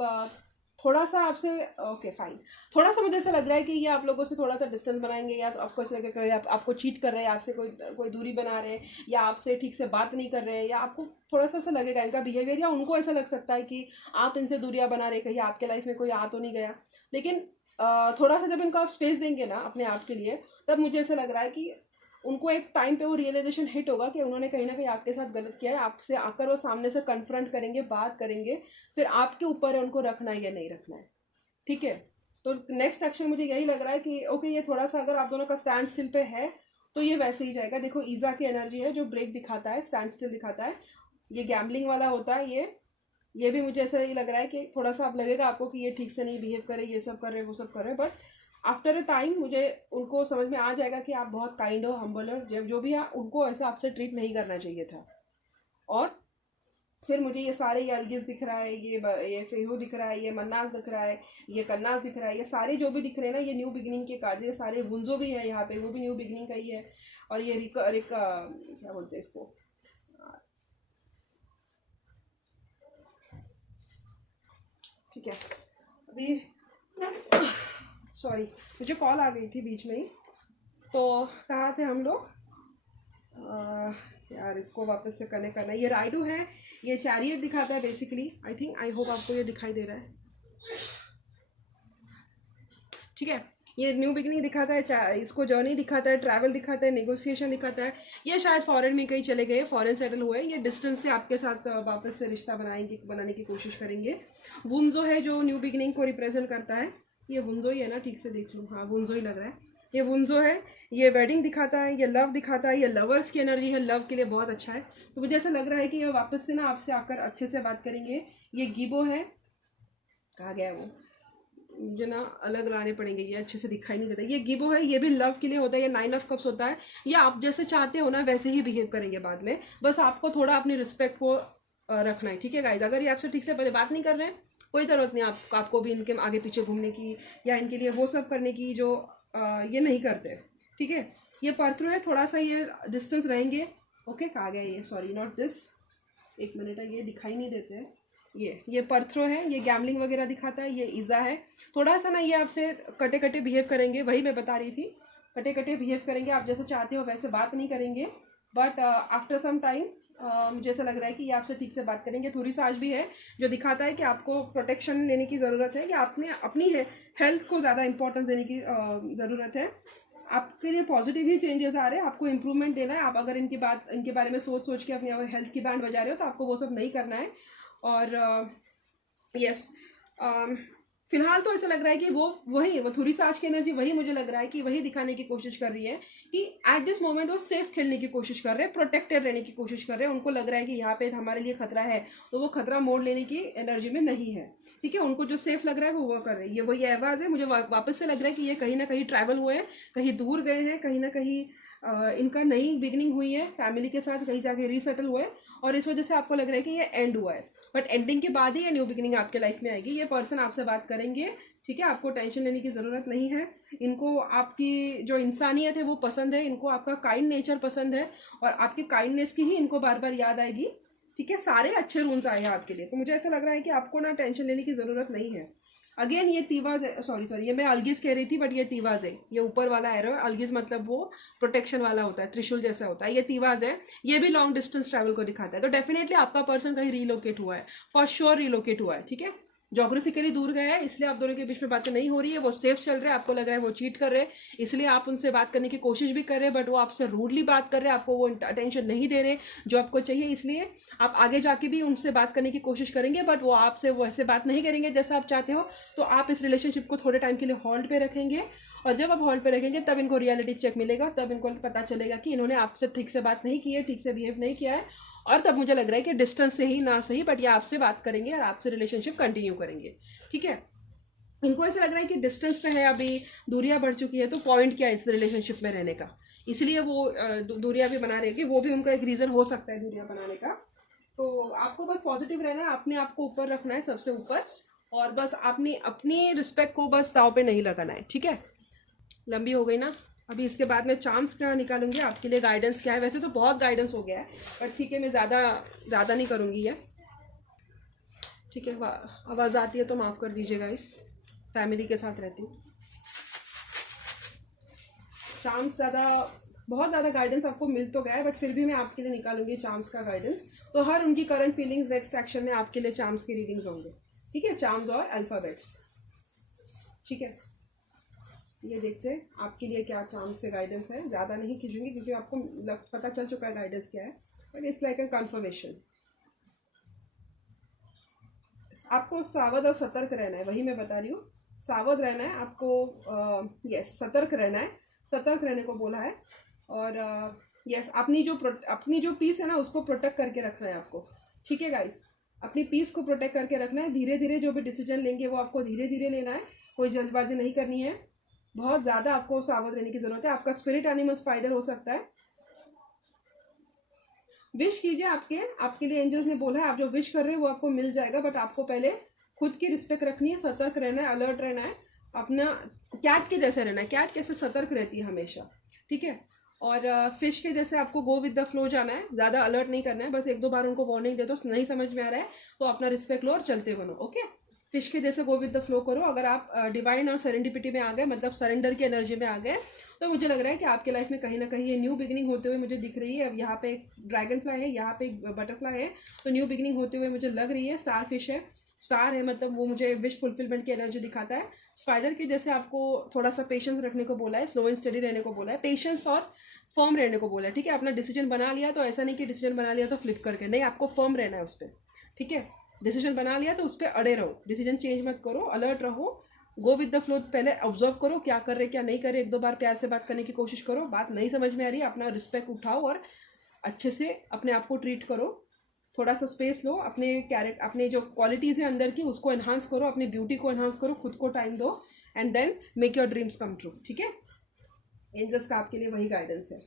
थोड़ा सा आपसे ओके फाइन। थोड़ा सा मुझे ऐसा लग रहा है कि ये आप लोगों से थोड़ा सा डिस्टेंस बनाएंगे, या तो आपको ऐसा लगेगा आपको चीट कर रहे हैं, आपसे कोई दूरी बना रहे हैं, या आपसे ठीक से बात नहीं कर रहे हैं, या आपको थोड़ा सा ऐसा लगेगा इनका बिहेवियर, या उनको ऐसा लग सकता है कि आप इनसे दूरियां बना रहे, कहीं आपके लाइफ में कोई आ तो नहीं गया। लेकिन थोड़ा सा जब इनको आप स्पेस देंगे ना अपने आप के लिए, तब मुझे ऐसा लग रहा है कि उनको एक टाइम पे वो रियलाइजेशन हिट होगा कि उन्होंने कहीं ना कहीं आपके साथ गलत किया है। आपसे आकर वो सामने से कन्फ्रंट करेंगे, बात करेंगे, फिर आपके ऊपर है उनको रखना है या नहीं रखना है, ठीक है। तो नेक्स्ट एक्शन मुझे यही लग रहा है कि ओके, ये थोड़ा सा अगर आप दोनों का स्टैंड स्टिल पे है तो ये वैसे ही जाएगा। देखो ईजा की एनर्जी है जो ब्रेक दिखाता है, स्टैंड स्टिल दिखाता है, ये गैम्बलिंग वाला होता है। ये भी मुझे ऐसा ही लग रहा है कि थोड़ा सा आप लगेगा आपको कि ये ठीक से नहीं बिहेव करे, ये सब कर रहे वो सब कर रहे, बट आफ्टर अ टाइम मुझे उनको समझ में आ जाएगा कि आप बहुत काइंड हो, हम्बल हो, जब जो भी है उनको ऐसा आपसे ट्रीट नहीं करना चाहिए था। और फिर मुझे ये सारे, ये अलगिज दिख रहा है, ये फेहू दिख रहा है, ये मन्नास दिख रहा है, ये कन्नास दिख रहा है, ये सारे जो भी दिख रहे हैं ना ये न्यू बिगिनिंग के कार्ड, ये सारे वुंजो भी है यहाँ पे, वो भी न्यू बिगिनिंग का ही है। और ये रिका क्या बोलते हैं इसको, ठीक है। अभी सॉरी मुझे कॉल आ गई थी बीच में ही, तो कहाँ थे हम लोग। यार इसको वापस से कनेक्ट करना है। ये राइडो है, ये चैरियट दिखाता है बेसिकली। आई होप आपको ये दिखाई दे रहा है, ठीक है। ये न्यू बिगिनिंग दिखाता है, इसको जर्नी दिखाता है, ट्रैवल दिखाता है, नेगोशिएशन दिखाता है। ये शायद फॉरेन में कहीं चले गए, फॉरेन सेटल हुए, ये डिस्टेंस से आपके साथ वापस से रिश्ता बनाने की कोशिश करेंगे। वुंजो है जो न्यू बिगिनिंग को रिप्रेजेंट करता है। ये वुंजो ही है ना, ठीक से देख लूँ, हाँ वुंजो ही लग रहा है। ये वुंजो है, ये वेडिंग दिखाता है, ये लव दिखाता है, ये लवर्स की एनर्जी है, लव के लिए बहुत अच्छा है। तो मुझे ऐसा लग रहा है कि ये वापस से ना आपसे आकर अच्छे से बात करेंगे। ये गिबो है, कहाँ गया वो, मुझे ना अलग लाने पड़ेंगे, ये अच्छे से दिखाई नहीं देता। ये गिबो है, ये भी लव के लिए होता है। ये 9 ऑफ कप्स होता है। ये आप जैसे चाहते हो ना वैसे ही बिहेव करेंगे बाद में, बस आपको थोड़ा अपनी रिस्पेक्ट को रखना है, ठीक है गाइज। अगर ये आपसे ठीक से पहले बात नहीं कर रहे हैं, कोई ज़रूरत नहीं आपको भी इनके आगे पीछे घूमने की या इनके लिए वो सब करने की जो ये नहीं करते, ठीक है। ये परथ्रो है, थोड़ा सा ये डिस्टेंस रहेंगे। ओके, कहाँ गया ये, सॉरी नॉट दिस, एक मिनट है, ये दिखाई नहीं देते हैं। ये परथ्रो है, ये गैमलिंग वगैरह दिखाता है। ये ईज़ा है, थोड़ा सा ना ये आपसे कटे कटे बिहेव करेंगे, वही मैं बता रही थी, कटे कटे बिहेव करेंगे। आप जैसे चाहते हो वैसे बात नहीं करेंगे, बट आफ्टर सम टाइम मुझे ऐसा लग रहा है कि ये आपसे ठीक से बात करेंगे। थोड़ी सा आज भी है जो दिखाता है कि आपको प्रोटेक्शन लेने की ज़रूरत है, कि आपने अपनी हेल्थ को ज़्यादा इंपॉर्टेंस देने की ज़रूरत है। आपके लिए पॉजिटिव ही चेंजेस आ रहे हैं, आपको इंप्रूवमेंट देना है। आप अगर इनके बारे में सोच के अपनी हेल्थ की बैंड बजा रहे हो तो आपको वो सब नहीं करना है। और यस, फिलहाल तो ऐसा लग रहा है कि वो थोड़ी सा आज की एनर्जी वही, मुझे लग रहा है कि वही दिखाने की कोशिश कर रही है कि एट दिस मोमेंट वो सेफ खेलने की कोशिश कर रहे हैं, प्रोटेक्टेड रहने की कोशिश कर रहे हैं। उनको लग रहा है कि यहाँ पे हमारे लिए खतरा है, तो वो खतरा मोड़ लेने की एनर्जी में नहीं है, ठीक है। उनको जो सेफ लग रहा है वो कर रहे हैं। ये वही आवाज़ है, मुझे वापस से लग रहा है कि ये कहीं ना कहीं ट्रैवल हुए हैं, कहीं दूर गए हैं, कहीं ना कहीं इनका नई बिगिनिंग हुई है फैमिली के साथ, कहीं जाके रीसेटल हुए, और इस वजह से आपको लग रहा है कि ये एंड हुआ है। बट एंडिंग के बाद ही ये न्यू बिगिनिंग आपके लाइफ में आएगी। ये पर्सन आपसे बात करेंगे, ठीक है। आपको टेंशन लेने की ज़रूरत नहीं है। इनको आपकी जो इंसानियत है वो पसंद है, इनको आपका काइंड नेचर पसंद है, और आपकी काइंडनेस की ही इनको बार बार याद आएगी, ठीक है। सारे अच्छे रूल्स आए हैं आपके लिए, तो मुझे ऐसा लग रहा है कि आपको ना टेंशन लेने की ज़रूरत नहीं है। अगेन ये तीवाज है, सॉरी ये मैं अलगिज कह रही थी, बट ये तीवाज है। ये ऊपर वाला एरो है, अलगिज मतलब वो प्रोटेक्शन वाला होता है, त्रिशूल जैसा होता है। ये तीवाज है, ये भी लॉन्ग डिस्टेंस ट्रैवल को दिखाता है। तो डेफिनेटली आपका पर्सन कहीं रिलोकेट हुआ है, फॉर श्योर रिलोकेट हुआ है, ठीक है। जोग्राफिकली दूर गया है, इसलिए आप दोनों के बीच में बातें नहीं हो रही है। वो सेफ चल रहे हैं, आपको लग रहा है वो चीट कर रहे हैं, इसलिए आप उनसे बात करने की कोशिश भी कर रहे हैं, बट वो आपसे रूडली बात कर रहे हैं, आपको वो अटेंशन नहीं दे रहे जो आपको चाहिए। इसलिए आप आगे जाके भी उनसे बात करने की कोशिश करेंगे, बट वो आपसे वैसे बात नहीं करेंगे जैसा आप चाहते हो। तो आप इस रिलेशनशिप को थोड़े टाइम के लिए होल्ड पे रखेंगे, और जब आप होल्ड पे रखेंगे तब इनको रियलिटी चेक मिलेगा, तब इनको पता चलेगा कि इन्होंने आपसे ठीक से बात नहीं की है, ठीक से बिहेव नहीं किया है, और तब मुझे लग रहा है कि डिस्टेंस से ही ना सही, बट ये आपसे बात करेंगे और आपसे रिलेशनशिप कंटिन्यू करेंगे, ठीक है। इनको ऐसा लग रहा है कि डिस्टेंस पे है, अभी दूरियां बढ़ चुकी है, तो पॉइंट क्या है इस रिलेशनशिप में रहने का, इसलिए वो दूरियां भी बना रहे हैं, कि वो भी उनका एक रीज़न हो सकता है दूरियां बनाने का। तो आपको बस पॉजिटिव रहना है, अपने आप को ऊपर रखना है सबसे ऊपर, और बस अपनी रिस्पेक्ट को बस दाव पे नहीं लगाना है, ठीक है। लंबी हो गई ना, अभी इसके बाद मैं चार्म्स क्या निकालूंगी आपके लिए, गाइडेंस क्या है। वैसे तो बहुत गाइडेंस हो गया है, पर ठीक है, मैं ज़्यादा नहीं करूँगी ये, ठीक है। आवाज़ आती है तो माफ़ कर दीजिएगा, इस फैमिली के साथ रहती हूँ। चार्म्स बहुत ज़्यादा गाइडेंस आपको मिल तो गया है, बट फिर भी मैं आपके लिए निकालूंगी चार्म्स का गाइडेंस। तो हर उनकी करंट फीलिंग्स नेक्स्ट एक्शन में आपके लिए चार्म्स की रीडिंग्स होंगे, ठीक है। चार्म्स और अल्फ़ाबेट्स, ठीक है। ये देखते हैं आपके लिए क्या चार्म्स से गाइडेंस है। ज़्यादा नहीं खींचूंगी क्योंकि आपको पता चल चुका है गाइडेंस क्या है, but it's like a conformation. आपको सावध और सतर्क रहना है, वही मैं बता रही हूँ। सावध रहना है आपको, यस सतर्क रहना है, सतर्क रहने को बोला है। और यस अपनी जो पीस है ना उसको प्रोटेक्ट करके रखना है आपको, ठीक है गाइस। अपनी पीस को प्रोटेक्ट करके रखना है। धीरे धीरे जो भी डिसीजन लेंगे वो आपको धीरे धीरे लेना है, कोई जल्दबाजी नहीं करनी है। बहुत ज़्यादा आपको सावध रहने की ज़रूरत है। आपका स्पिरिट एनिमल स्पाइडर हो सकता है। विश कीजिए, आपके लिए एंजल्स ने बोला है आप जो विश कर रहे हैं वो आपको मिल जाएगा, बट आपको पहले खुद की रिस्पेक्ट रखनी है, सतर्क रहना है, अलर्ट रहना है, अपना कैट के जैसे रहना है। कैट कैसे सतर्क रहती है हमेशा, ठीक है। और फिश के जैसे आपको गो विद द फ्लो जाना है, ज़्यादा अलर्ट नहीं करना है। बस 1-2 बार उनको वार्निंग दे दो, नहीं समझ में आ रहा है तो अपना रिस्पेक्ट लो और चलते बनो, ओके। फिश के जैसे गो विद द फ्लो करो। अगर आप डिवाइन और सेरेंडिपिटी में आ गए, मतलब सरेंडर की एनर्जी में आ गए, तो मुझे लग रहा है कि आपके लाइफ में कहीं ना कहीं ये न्यू बिगिनिंग होते हुए मुझे दिख रही है। अब यहाँ पे एक ड्रैगन फ्लाई है, यहाँ पे एक बटरफ्लाई है, तो न्यू बिगिनिंग होते हुए मुझे लग रही है। स्टार फिश है, स्टार है, मतलब वो मुझे विश फुलफिलमेंट की एनर्जी दिखाता है। स्पाइडर के जैसे आपको थोड़ा सा पेशेंस रखने को बोला है, स्लो एंड स्टडी रहने को बोला है, पेशेंस और फर्म रहने को बोला है। ठीक है, अपना डिसीजन बना लिया तो ऐसा नहीं कि डिसीजन बना लिया तो फ्लिप करके, नहीं, आपको फर्म रहना है उस पर। ठीक है, डिसीजन बना लिया तो उस पर अड़े रहो, डिसीजन चेंज मत करो, अलर्ट रहो, गो विद द फ्लो। पहले ऑब्जर्व करो क्या कर रहे क्या नहीं कर रहे, एक दो बार प्यार से बात करने की कोशिश करो, बात नहीं समझ में आ रही अपना रिस्पेक्ट उठाओ और अच्छे से अपने आप को ट्रीट करो। थोड़ा सा स्पेस लो, अपने जो क्वालिटीज़ है अंदर की उसको एनहांस करो, अपनी ब्यूटी को एनहांस करो, खुद को टाइम दो, and then make your dreams come true. ठीक है, एंजल्स का आपके लिए वही गाइडेंस है।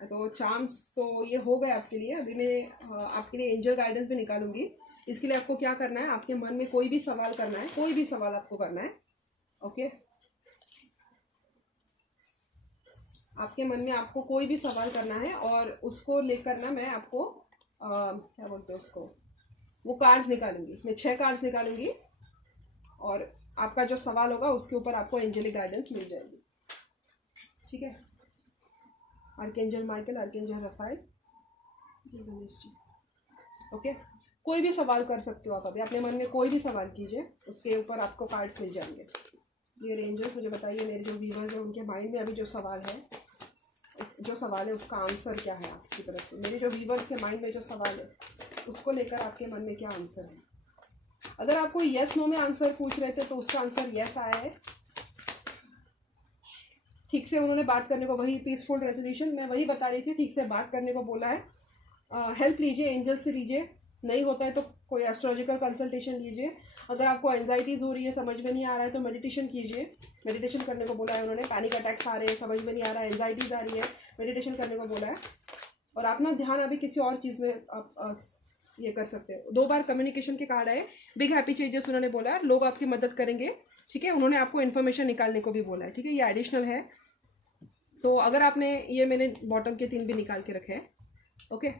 तो चार्म्स तो ये हो गए आपके लिए। अभी मैं आपके लिए एंजल गाइडेंस भी निकालूंगी। इसके लिए आपको क्या करना है, आपके मन में कोई भी सवाल करना है, कोई भी सवाल आपको करना है। ओके, आपके मन में आपको कोई भी सवाल करना है और उसको लेकर ना मैं आपको क्या बोलते हैं उसको, वो कार्ड्स निकालूंगी। मैं 6 कार्ड्स निकालूंगी और आपका जो सवाल होगा उसके ऊपर आपको एंजेलिक गाइडेंस मिल जाएगी। ठीक है, Archangel Michael, Archangel Raphael, Ganesh ji. Okay, कोई भी सवाल कर सकते हो आप। अभी अपने मन में कोई भी सवाल कीजिए, उसके ऊपर आपको कार्ड्स मिल जाएंगे। ये रेंजर्स मुझे बताइए, मेरे जो व्यूअर्स हैं उनके माइंड में अभी जो सवाल है उसका आंसर क्या है आपकी तरफ से। मेरे जो व्यूअर्स के माइंड में जो सवाल है उसको लेकर आपके मन में क्या आंसर है। अगर आप कोई येस नो में आंसर पूछ रहे थे तो उसका आंसर येस आया है। ठीक से उन्होंने बात करने को, वही पीसफुल रेजोल्यूशन मैं वही बता रही थी, ठीक से बात करने को बोला है। हेल्प लीजिए, एंजल से लीजिए, नहीं होता है तो कोई एस्ट्रोलॉजिकल कंसल्टेशन लीजिए। अगर आपको एंजाइटीज़ हो रही है, समझ में नहीं आ रहा है, तो मेडिटेशन कीजिए, मेडिटेशन करने को बोला है उन्होंने। पैनिक अटैक्स आ रहे हैं, समझ में नहीं आ रहा है, एंजाइटीज़ आ रही है, मेडिटेशन करने को बोला है। और अपना ध्यान अभी किसी और चीज़ में आप ये कर सकते हो। 2 बार कम्युनिकेशन के कार्ड आए, बिग हैप्पी चेंजेस उन्होंने बोला है, लोग आपकी मदद करेंगे। ठीक है, उन्होंने आपको इन्फॉर्मेशन निकालने को भी बोला है। ठीक है, ये एडिशनल है। तो अगर आपने ये, मैंने बॉटम के 3 भी निकाल के रखे हैं। ओके,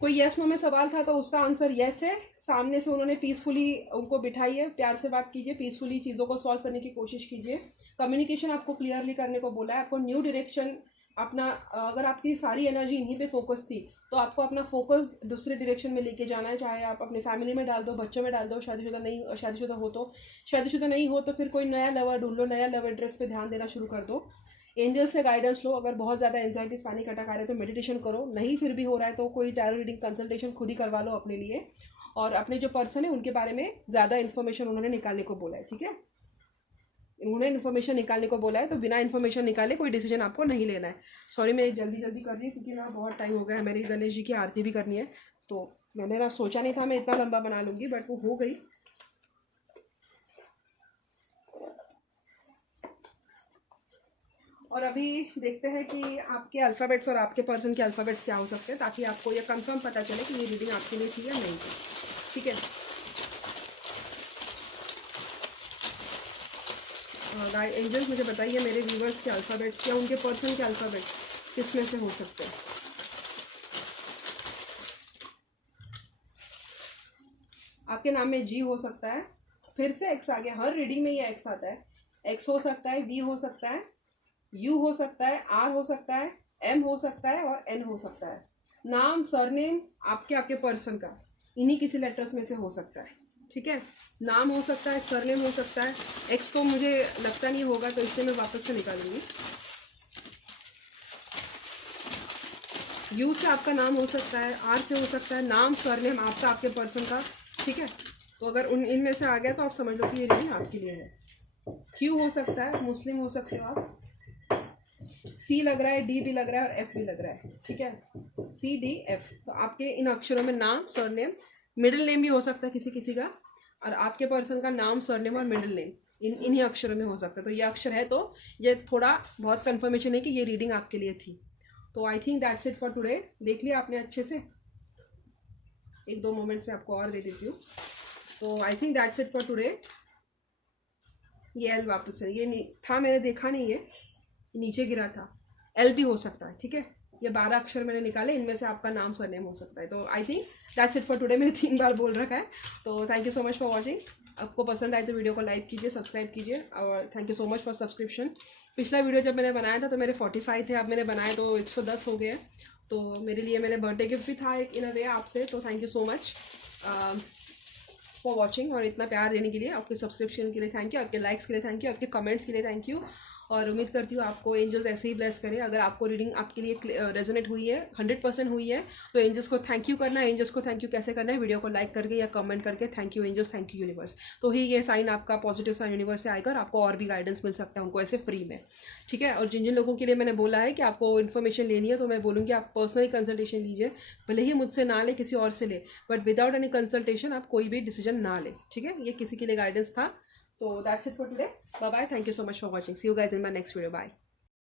कोई येस नो में सवाल था तो उसका आंसर येस है। सामने से उन्होंने पीसफुली उनको बिठाइए, प्यार से बात कीजिए, पीसफुली चीज़ों को सॉल्व करने की कोशिश कीजिए। कम्युनिकेशन आपको क्लियरली करने को बोला है, आपको न्यू डायरेक्शन अपना, अगर आपकी सारी एनर्जी इन्हीं पे फोकस थी तो आपको अपना फोकस दूसरे डायरेक्शन में लेके जाना है। चाहे आप अपने फैमिली में डाल दो, बच्चों में डाल दो, शादीशुदा हो तो, शादीशुदा नहीं हो तो फिर कोई नया लवर ढूंढ लो, नया लव इंटरेस्ट पे ध्यान देना शुरू कर दो। एंजल से गाइडेंस लो। अगर बहुत ज़्यादा एंजाइटीज, पैनिक अटैक आ रहे हैं तो मेडिटेशन करो, नहीं फिर भी हो रहा है तो कोई टैरो रीडिंग कंसल्टेशन खुद ही करवा लो अपने लिए। और अपने जो पर्सन है उनके बारे में ज़्यादा इन्फॉर्मेशन उन्होंने निकालने को बोला है। ठीक है, उन्होंने इन्फॉर्मेशन निकालने को बोला है, तो बिना इन्फॉर्मेशन निकाले कोई डिसीजन आपको नहीं लेना है। सॉरी, मैं जल्दी कर रही हूँ क्योंकि ना बहुत टाइम हो गया है, मेरी गणेश जी की आरती भी करनी है। तो मैंने ना सोचा नहीं था मैं इतना लंबा बना लूँगी, बट वो हो गई। और अभी देखते हैं कि आपके अल्फ़ाबेट्स और आपके पर्सन के अल्फ़ाबेट्स क्या हो सकते हैं, ताकि आपको ये कंफर्म पता चले कि ये रीडिंग आपके लिए थी या नहीं थी। ठीक है, एंजल्स मुझे बताइए मेरे व्यूवर्स के अल्फ़ाबेट्स या उनके पर्सन के अल्फ़ाबेट्स किस में से हो सकते हैं। आपके नाम में जी हो सकता है, फिर से एक्स आ गया, हर रीडिंग में ये एक्स आता है। एक्स हो सकता है, वी हो सकता है, यू हो सकता है, आर हो सकता है, एम हो सकता है और एन हो सकता है। नाम, सरनेम आपके पर्सन का इन्हीं किसी लेटर्स में से हो सकता है। ठीक है, नाम हो सकता है, सरनेम हो सकता है। एक्स तो मुझे लगता नहीं होगा तो इसलिए मैं वापस से निकालूंगी। यू से आपका नाम हो सकता है, आर से हो सकता है, नाम सरनेम आपका, आपके पर्सन का। ठीक है, तो अगर इनमें से आ गया तो आप समझ लो कि ये रीडिंग आपके लिए है। क्यू हो सकता है, मुस्लिम हो सकते हो आप। सी लग रहा है, डी भी लग रहा है और एफ भी लग रहा है। ठीक है, सी डी एफ, तो आपके इन अक्षरों में नाम, सरनेम, मिडिल नेम भी हो सकता है किसी किसी का, और आपके पर्सन का नाम, सरनेम और मिडिल नेम इन्हीं अक्षरों में हो सकता है। तो ये अक्षर है, तो ये थोड़ा बहुत कंफर्मेशन है कि ये रीडिंग आपके लिए थी। तो I think that's it for today. देख लिया आपने अच्छे से, 1-2 मोमेंट्स में आपको और दे देती हूँ। तो I think that's it for today. ये एल वापस है, ये था, मैंने देखा नहीं है, नीचे गिरा था। एल भी हो सकता है। ठीक है, ये 12 अक्षर मैंने निकाले, इनमें से आपका नाम, सरनेम हो सकता है। तो I think that's it for today. मैंने 3 बार बोल रखा है। तो thank you so much for watching. आपको पसंद आए तो वीडियो को लाइक कीजिए, सब्सक्राइब कीजिए और thank you so much for subscription. पिछला वीडियो जब मैंने बनाया था तो मेरे 45 थे, अब मैंने बनाए तो 110 हो गए। तो मेरे लिए मेरे बर्थडे गिफ्ट भी था एक इन अ वे आपसे, तो thank you so much for watching और इतना प्यार देने के लिए। आपके सब्सक्रिप्शन के लिए थैंक यू, आपके लाइक्स के लिए थैंक यू, आपके कमेंट्स के लिए थैंक यू। और उम्मीद करती हूँ आपको एंजल्स ऐसे ही ब्लेस करें। अगर आपको रीडिंग आपके लिए रेजोनेट हुई है, 100% हुई है, तो एंजल्स को थैंक यू करना है। एंजल्स को थैंक यू कैसे करना है, वीडियो को लाइक करके या कमेंट करके thank you angels, thank you universe. तो ही ये साइन आपका पॉजिटिव साइन यूनिवर्स से आएगा और आपको और भी गाइडेंस मिल सकता है उनको ऐसे फ्री में, ठीक है। और जिन जिन लोगों के लिए मैंने बोला है कि आपको इन्फॉर्मेशन लेनी है, तो मैं बोलूँगी आप पर्सनली कंसल्टेशन लीजिए, भले ही मुझसे ना ले, किसी और से ले, बट विदाउट एनी कंसल्टेशन आप कोई भी डिसीजन ना ले, ठीक है। ये किसी के लिए गाइडेंस था। तो that's it for today, bye bye, thank you so much for watching, see you guys in my next video, bye.